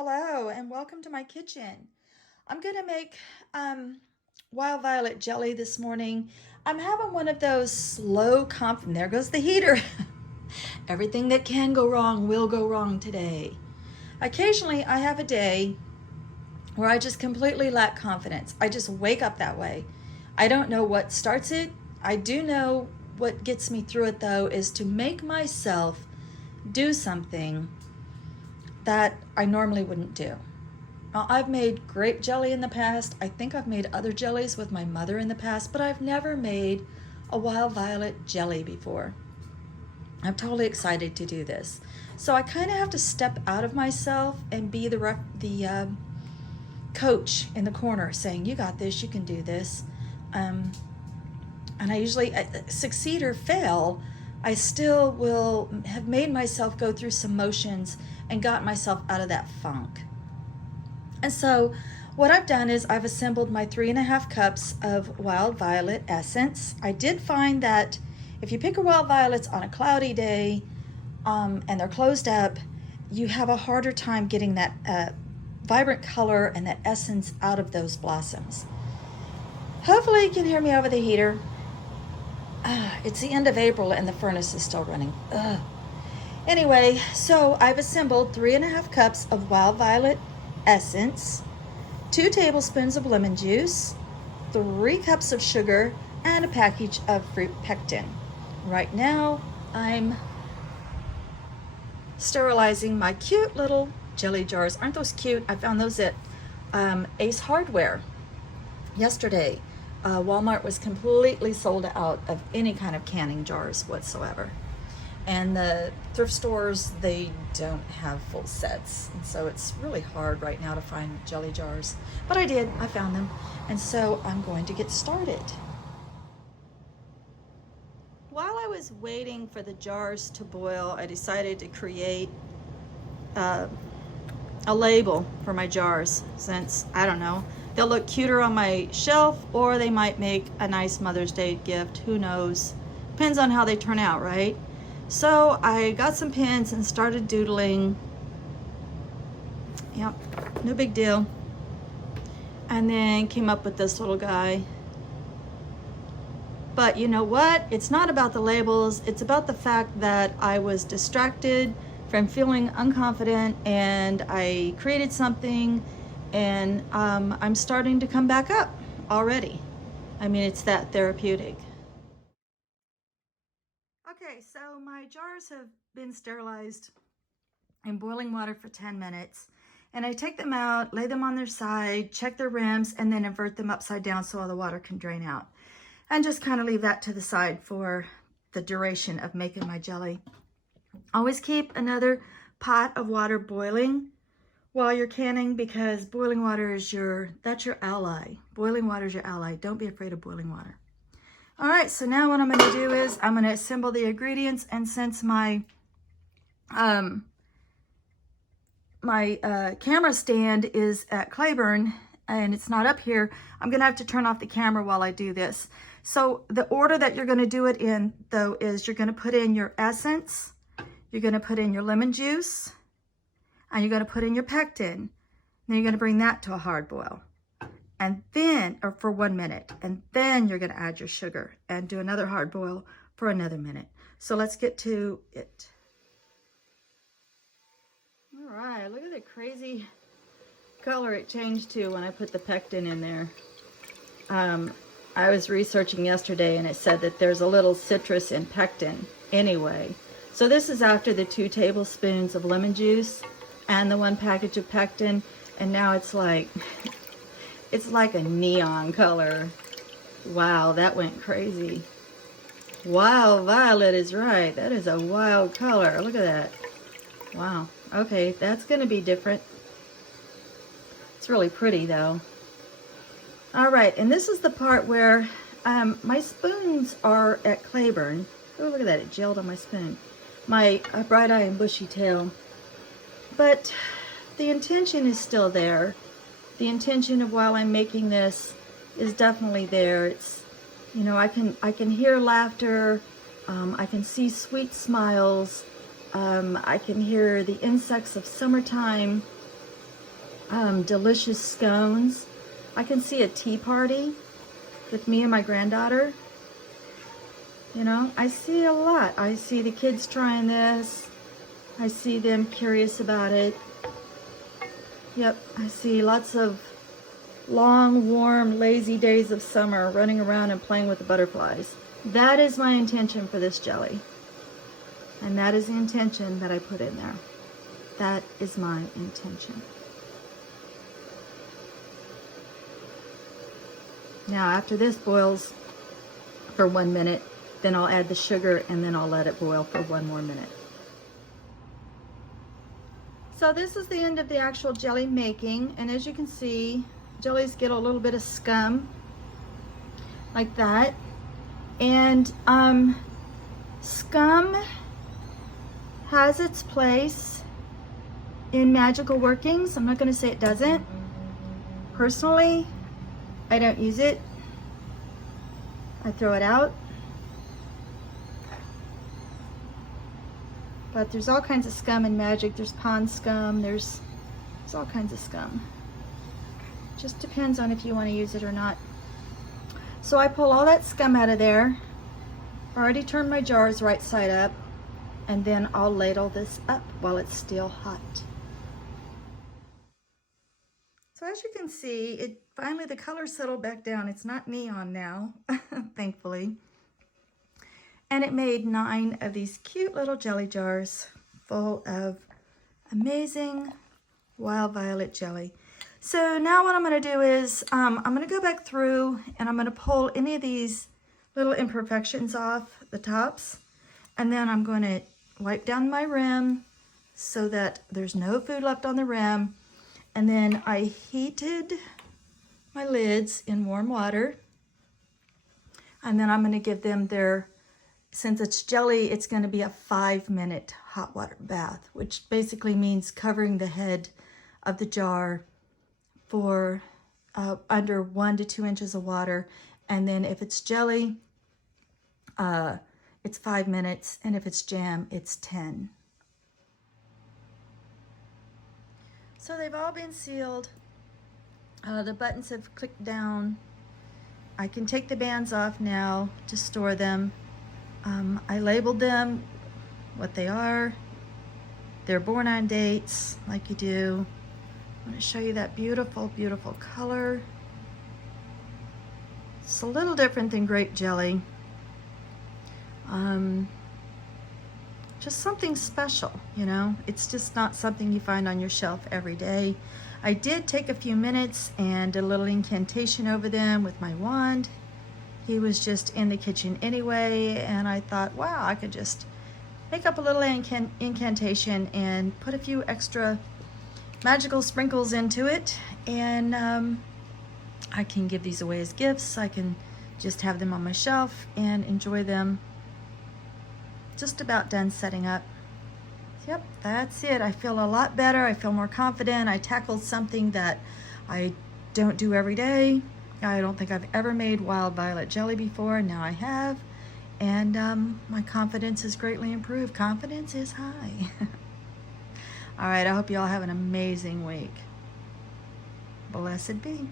Hello and welcome to my kitchen. I'm gonna make wild violet jelly this morning. I'm having one of those slow there goes the heater. Everything that can go wrong will go wrong today. Occasionally I have a day where I just completely lack confidence. I just wake up that way. I don't know what starts it. I do know what gets me through it though is to make myself do something that I normally wouldn't do. I've made grape jelly in the past. I think I've made other jellies with my mother in the past, but I've never made a wild violet jelly before. I'm totally excited to do this. So I kind of have to step out of myself and be the coach in the corner saying, you got this, you can do this. And I usually succeed or fail. I still will have made myself go through some motions and got myself out of that funk. And so what I've done is I've assembled my 3.5 cups of wild violet essence. I did find that if you pick a wild violets on a cloudy day and they're closed up, you have a harder time getting that vibrant color and that essence out of those blossoms. Hopefully you can hear me over the heater. It's the end of April and the furnace is still running. Anyway, so I've assembled 3.5 cups of wild violet essence, 2 tablespoons of lemon juice, 3 cups of sugar, and a package of fruit pectin. Right now, I'm sterilizing my cute little jelly jars. Aren't those cute? I found those at Ace Hardware yesterday. Walmart was completely sold out of any kind of canning jars whatsoever. And the thrift stores, they don't have full sets. And so it's really hard right now to find jelly jars. But I did, I found them. And so I'm going to get started. While I was waiting for the jars to boil, I decided to create a label for my jars since, I don't know, they'll look cuter on my shelf or they might make a nice Mother's Day gift. Who knows? Depends on how they turn out, right? So I got some pens and started doodling. Yep, no big deal. And then came up with this little guy. But you know what? It's not about the labels. It's about the fact that I was distracted from feeling unconfident and I created something and I'm starting to come back up already. I mean, it's that therapeutic. Okay, so my jars have been sterilized in boiling water for 10 minutes. And I take them out, lay them on their side, check their rims, and then invert them upside down so all the water can drain out. And just kind of leave that to the side for the duration of making my jelly. Always keep another pot of water boiling while you're canning because boiling water is that's your ally. Boiling water is your ally. Don't be afraid of boiling water. All right, so now what I'm going to do is I'm going to assemble the ingredients, and since my camera stand is at Claiborne and it's not up here, I'm going to have to turn off the camera while I do this. So the order that you're going to do it in, though, is you're going to put in your essence, you're going to put in your lemon juice, and you're going to put in your pectin. Then you're going to bring that to a hard boil. And then, or for 1 minute, and then you're going to add your sugar and do another hard boil for another minute. So let's get to it. All right, look at the crazy color it changed to when I put the pectin in there. I was researching yesterday and it said that there's a little citrus in pectin anyway. So this is after the 2 tablespoons of lemon juice and the 1 package of pectin, and now it's like it's like a neon color. Wow, that went crazy. Wild violet is right. That is a wild color. Look at that. Wow. Okay, that's going to be different. It's really pretty though. All right, and this is the part where my spoons are at Claiborne. Oh, look at that. It gelled on my spoon. My bright eye and bushy tail. But the intention is still there. The intention of while I'm making this is definitely there. It's, you know, I can hear laughter. I can see sweet smiles. I can hear the insects of summertime. delicious scones. I can see a tea party with me and my granddaughter. You know, I see a lot. I see the kids trying this. I see them curious about it. Yep, I see lots of long, warm, lazy days of summer running around and playing with the butterflies. That is my intention for this jelly. And that is the intention that I put in there. That is my intention. Now, after this boils for 1 minute, then I'll add the sugar and then I'll let it boil for 1 more minute. So this is the end of the actual jelly making. And as you can see, jellies get a little bit of scum like that. And scum has its place in magical workings. I'm not going to say it doesn't. Personally, I don't use it. I throw it out. But there's all kinds of scum in magic. There's pond scum. There's all kinds of scum. Just depends on if you want to use it or not. So I pull all that scum out of there. I already turned my jars right side up. And then I'll ladle this up while it's still hot. So as you can see, finally the color settled back down. It's not neon now, thankfully. And it made 9 of these cute little jelly jars full of amazing wild violet jelly. So now what I'm going to do is I'm going to go back through and I'm going to pull any of these little imperfections off the tops. And then I'm going to wipe down my rim so that there's no food left on the rim. And then I heated my lids in warm water. And then I'm going to give them their, since it's jelly, it's going to be a 5-minute hot water bath, which basically means covering the head of the jar for under 1 to 2 inches of water. And then if it's jelly, it's 5 minutes. And if it's jam, it's 10. So they've all been sealed. The buttons have clicked down. I can take the bands off now to store them. I labeled them what they are. They're born on dates, like you do. I'm going to show you that beautiful, beautiful color. It's a little different than grape jelly. Just something special, you know? It's just not something you find on your shelf every day. I did take a few minutes and did a little incantation over them with my wand. He was just in the kitchen anyway, and I thought, wow, I could just make up a little incantation and put a few extra magical sprinkles into it, and I can give these away as gifts. I can just have them on my shelf and enjoy them. Just about done setting up. Yep, that's it. I feel a lot better. I feel more confident. I tackled something that I don't do every day. I don't think I've ever made wild violet jelly before. Now I have. And my confidence is greatly improved. Confidence is high. All right, I hope you all have an amazing week. Blessed be.